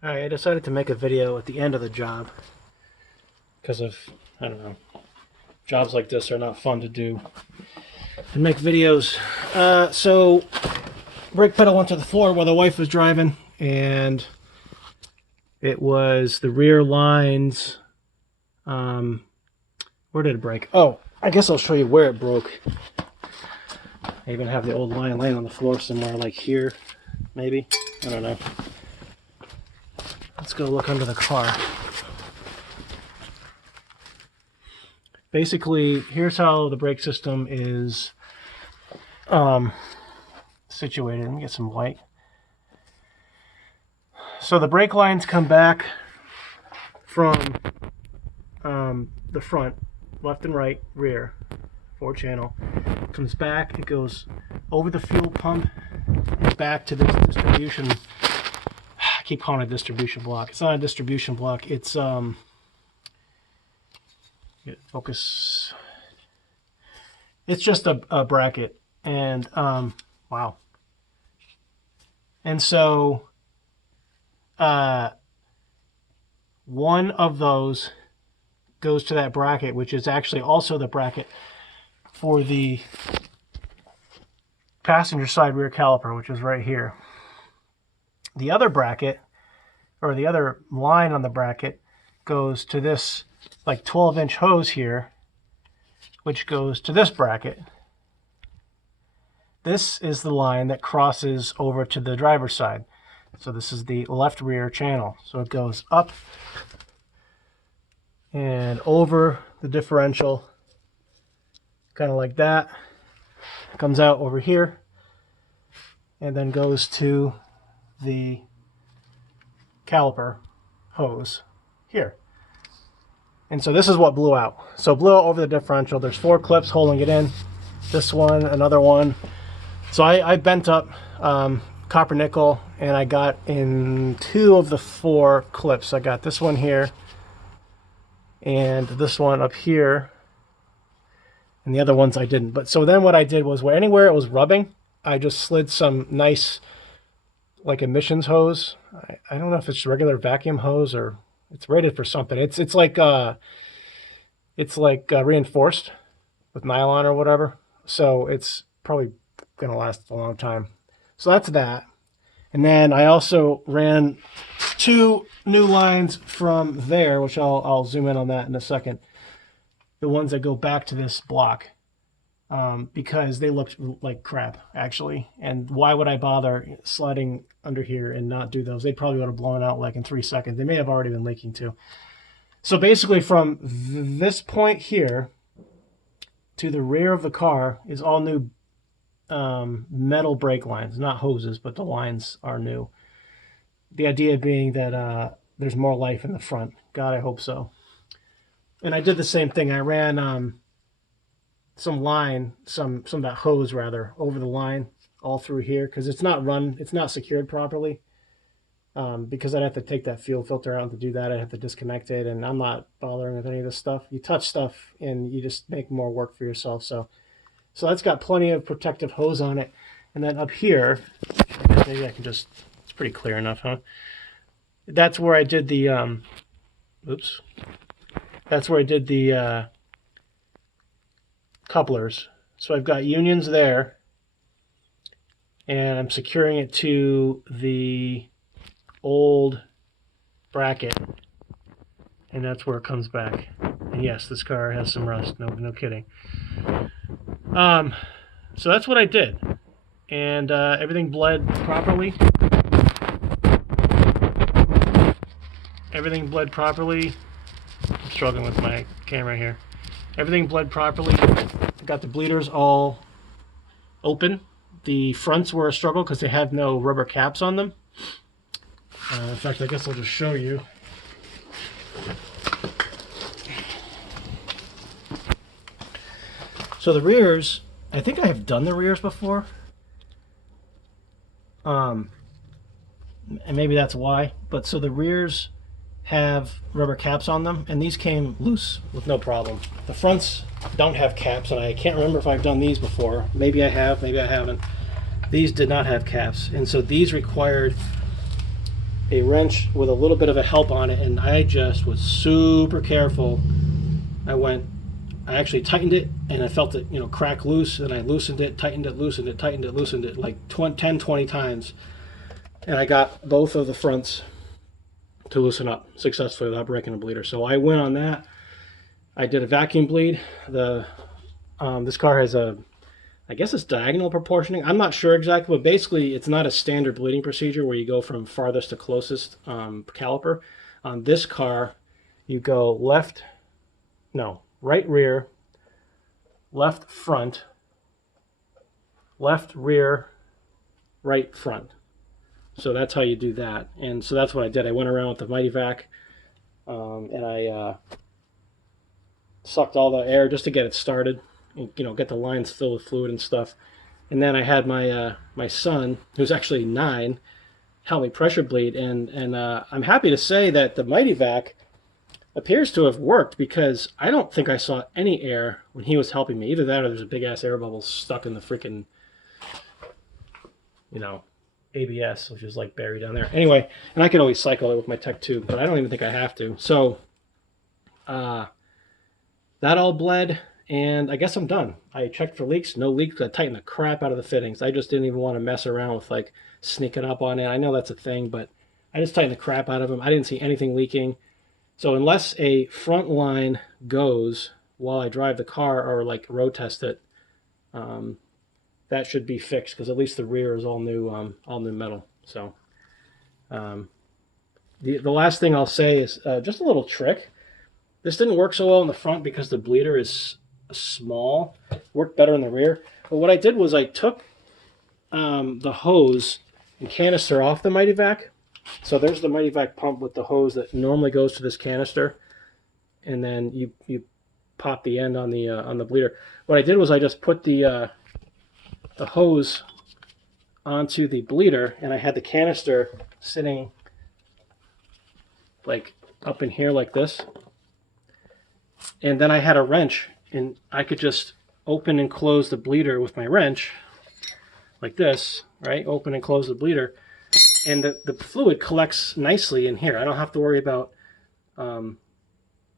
Alright, I decided to make a video at the end of the job because of, I don't know, jobs like this are not fun to do and make videos. So brake pedal went to the floor while the wife was driving, and it was the rear lines. Where did it break? Oh, I guess I'll show you where it broke. I even have the old line laying on the floor somewhere, like here, maybe. I don't know. Let's go look under the car. Basically, here's how the brake system is situated. Let me get some white. So the brake lines come back from the front, left and right, rear, 4-channel. Comes back, it goes over the fuel pump and back to this distribution. I keep calling it a distribution block. It's not a distribution block. It's focus. It's just a bracket, and wow. And so one of those goes to that bracket, which is actually also the bracket for the passenger side rear caliper, which is right here. The other bracket, or the other line on the bracket, goes to this like 12-inch hose here, which goes to this bracket. This is the line that crosses over to the driver's side. So this is the left rear channel. So it goes up and over the differential, kind of like that. Comes out over here and then goes to the caliper hose here. And so this is what blew out. So it blew out over the differential. There's 4 clips holding it in. This one, another one. So I bent up copper nickel, and I got in 2 of the 4 clips. I got this one here and this one up here, and the other ones I didn't. But so then what I did was, where anywhere it was rubbing, I just slid some nice like emissions hose. I don't know if it's regular vacuum hose or it's rated for something. It's like reinforced with nylon or whatever. So it's probably gonna last a long time. So that's that. And then I also ran 2 new lines from there, which I'll zoom in on that in a second. The ones that go back to this block, because they looked like crap, actually. And why would I bother sliding under here and not do those? They probably would have blown out like in 3 seconds. They may have already been leaking too. So basically from this point here to the rear of the car is all new metal brake lines, not hoses, but the lines are new. The idea being that there's more life in the front. God, I hope so. And I did the same thing. I ran some of that hose rather over the line all through here, because it's not secured properly. Because I'd have to take that fuel filter out, and to do that I'd have to disconnect it, and I'm not bothering with any of this stuff. You touch stuff and you just make more work for yourself. So that's got plenty of protective hose on it. And then up here, maybe I can just, it's pretty clear enough, huh? That's where I did the, oops. That's where I did the couplers. So I've got unions there, and I'm securing it to the old bracket, and that's where it comes back. And yes, this car has some rust, no kidding. So that's what I did, and everything bled properly. Everything bled properly. I'm struggling with my camera here. Everything bled properly. I got the bleeders all open. The fronts were a struggle because they have no rubber caps on them. In fact, I guess I'll just show you. So the rears, I think I have done the rears before. And maybe that's why. But so the rears have rubber caps on them, and these came loose with no problem. The fronts don't have caps, and I can't remember if I've done these before. Maybe I have, maybe I haven't. These did not have caps, and so these required a wrench with a little bit of a help on it, and I just was super careful. I actually tightened it, and I felt it, you know, crack loose, and I loosened it, tightened it, loosened it, tightened it, loosened it, like 10, 20 times. And I got both of the fronts to loosen up successfully without breaking the bleeder. So I went on that. I did a vacuum bleed. This car has I guess it's diagonal proportioning. I'm not sure exactly, but basically it's not a standard bleeding procedure where you go from farthest to closest caliper. On this car, you go right rear, left front, left rear, right front. So that's how you do that. And so that's what I did. I went around with the Mighty Vac, and I sucked all the air just to get it started, and, you know, get the lines filled with fluid and stuff. And then I had my son, who's actually 9, help me pressure bleed, and I'm happy to say that the Mighty Vac appears to have worked, because I don't think I saw any air when he was helping me. Either that or there's a big ass air bubble stuck in the freaking, you know, ABS, which is like buried down there. Anyway, and I could always cycle it with my Tech 2, but I don't even think I have to. So that all bled, and I guess I'm done. I checked for leaks, no leaks. I tightened the crap out of the fittings. I just didn't even want to mess around with like sneaking up on it. I know that's a thing, but I just tightened the crap out of them. I didn't see anything leaking. So unless a front line goes while I drive the car or like road test it, that should be fixed, because at least the rear is all new metal. So the last thing I'll say is just a little trick. This didn't work so well in the front because the bleeder is small. It worked better in the rear. But what I did was I took the hose and canister off the Mighty Vac. So there's the Mighty Vac pump with the hose that normally goes to this canister, and then you pop the end on the bleeder. What I did was I just put the hose onto the bleeder, and I had the canister sitting like up in here like this, and then I had a wrench, and I could just open and close the bleeder with my wrench like this, right? Open and close the bleeder, and the fluid collects nicely in here. I don't have to worry about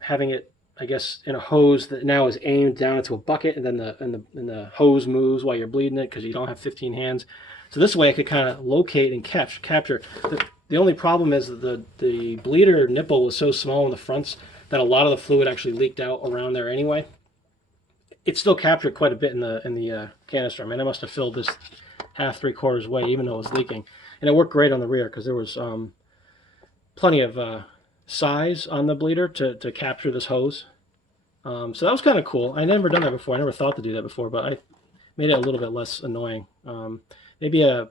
having it, I guess, in a hose that now is aimed down into a bucket, and then the hose moves while you're bleeding it because you don't have 15 hands. So this way I could kind of locate and capture. The only problem is that the bleeder nipple was so small in the fronts that a lot of the fluid actually leaked out around there anyway. It still captured quite a bit in the canister. I mean, I must have filled this half, 3/4 way, even though it was leaking. And it worked great on the rear because there was plenty of size on the bleeder to capture this hose. So that was kind of cool. I never done that before. I never thought to do that before, but I made it a little bit less annoying. Maybe a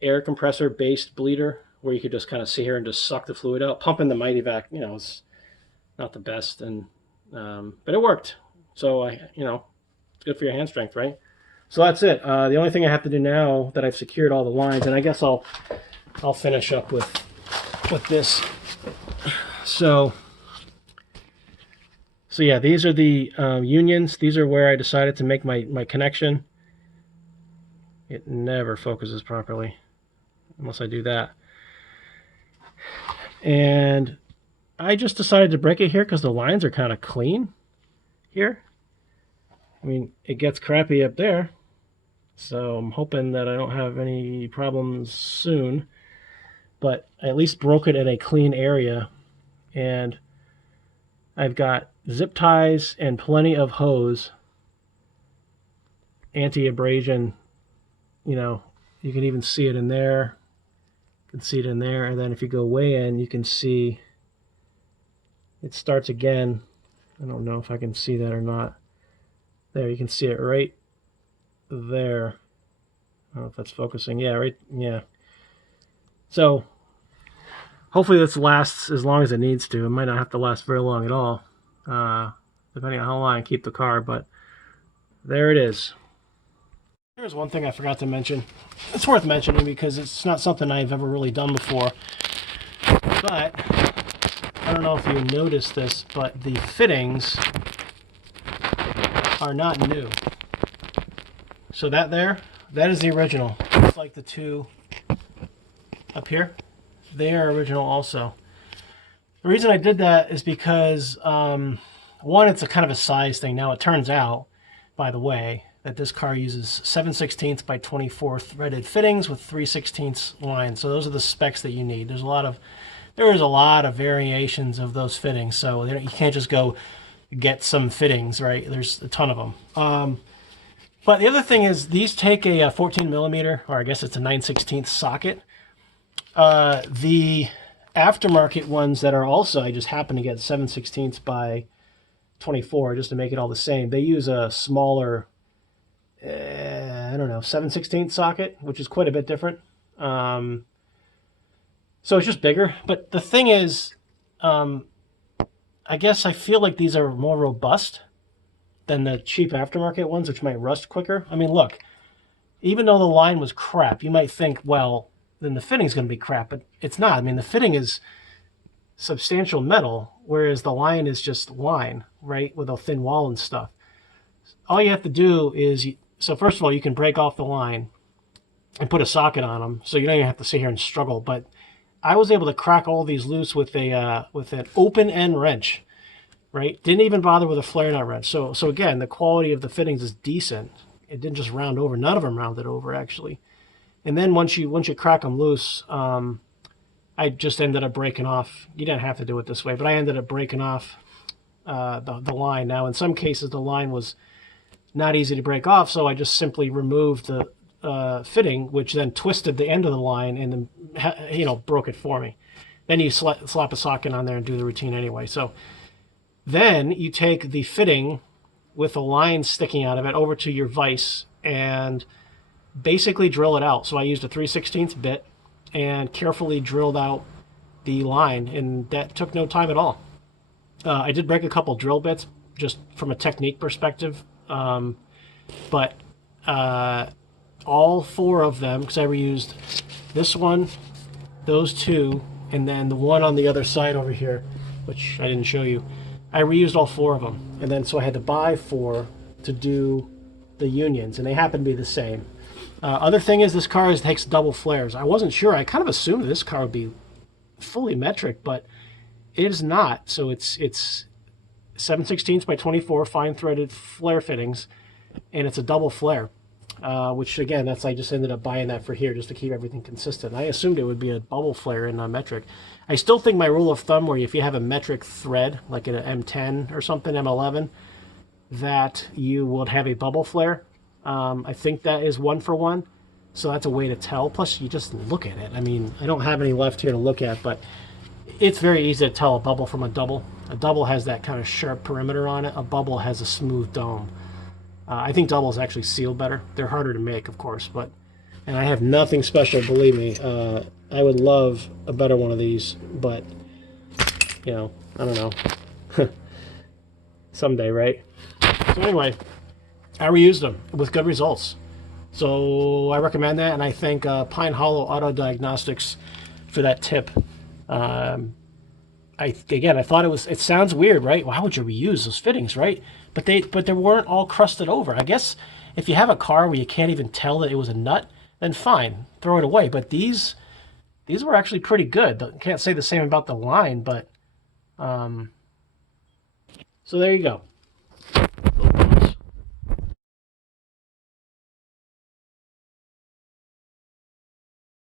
air compressor based bleeder where you could just kind of sit here and just suck the fluid out. Pumping the Mighty Vac, you know, is not the best, and but it worked. So it's good for your hand strength, right? So that's it. The only thing I have to do now that I've secured all the lines, and I guess I'll finish up with this. So yeah, these are the unions. These are where I decided to make my connection. It never focuses properly unless I do that. And I just decided to break it here because the lines are kind of clean here. I mean, it gets crappy up there, so I'm hoping that I don't have any problems soon. But I at least broke it in a clean area, and I've got zip ties and plenty of hose, anti-abrasion. You know, you can even see it in there. You can see it in there, and then if you go way in, you can see it starts again. I don't know if I can see that or not. There, you can see it right there. I don't know if that's focusing. Yeah, right. Yeah. So hopefully this lasts as long as it needs to. It might not have to last very long at all, depending on how long I keep the car, but there it is. Here's one thing I forgot to mention. It's worth mentioning because it's not something I've ever really done before. But I don't know if you noticed this, but the fittings are not new. So that is the original. It's like the two up here, they are original also. The reason I did that is because, one, it's a kind of a size thing. Now, it turns out, by the way, that this car uses 7/16 by 24 threaded fittings with 3/16 lines. So those are the specs that you need. There is a lot of variations of those fittings. So you can't just go get some fittings, right? There's a ton of them. But the other thing is these take a 14 millimeter, or I guess it's a 9/16 socket. The aftermarket ones that are also, I just happen to get 7/16 by 24 just to make it all the same. They use a smaller, I don't know, 7/16 socket, which is quite a bit different. So it's just bigger. But the thing is, I guess I feel like these are more robust than the cheap aftermarket ones, which might rust quicker. I mean, look, even though the line was crap, you might think, well, then the fitting's going to be crap, but it's not. I mean, the fitting is substantial metal, whereas the line is just line, right, with a thin wall and stuff. All you have to do is, so first of all, you can break off the line and put a socket on them, so you don't even have to sit here and struggle. But I was able to crack all these loose with an open end wrench, right? Didn't even bother with a flare nut wrench. So again, the quality of the fittings is decent. It didn't just round over. None of them rounded over, actually. And then once you crack them loose, I just ended up breaking off. You didn't have to do it this way, but I ended up breaking off the line. Now, in some cases, the line was not easy to break off, so I just simply removed the fitting, which then twisted the end of the line and then, broke it for me. Then you slap a socket on there and do the routine anyway. So then you take the fitting with a line sticking out of it over to your vise and basically drill it out. So I used a 3/16 bit and carefully drilled out the line, and that took no time at all. I did break a couple drill bits just from a technique perspective, but all four of them, because I reused this one, those two, and then the one on the other side over here, which I didn't show you. I reused all four of them, and then so I had to buy four to do the unions, and they happen to be the same. Other thing is this car takes double flares. I wasn't sure. I kind of assumed this car would be fully metric, but it is not. So it's 7/16 by 24 fine threaded flare fittings, and it's a double flare, which again, I just ended up buying that for here just to keep everything consistent. I assumed it would be a bubble flare and not metric. I still think my rule of thumb, where if you have a metric thread, like an M10 or something, M11, that you would have a bubble flare. I think that is 1 for 1, so that's a way to tell. Plus, you just look at it. I mean, I don't have any left here to look at, but it's very easy to tell a bubble from a double. A double has that kind of sharp perimeter on it. A bubble has a smooth dome. I think doubles actually seal better. They're harder to make, of course, and I have nothing special, believe me. I would love a better one of these, but, I don't know. Someday, right? So anyway, I reused them with good results. So I recommend that, and I thank Pine Hollow Auto Diagnostics for that tip. I thought it sounds weird, right? Why would you reuse those fittings, right? But they weren't all crusted over. I guess if you have a car where you can't even tell that it was a nut, then fine, throw it away. But these were actually pretty good. Can't say the same about the line, but so there you go.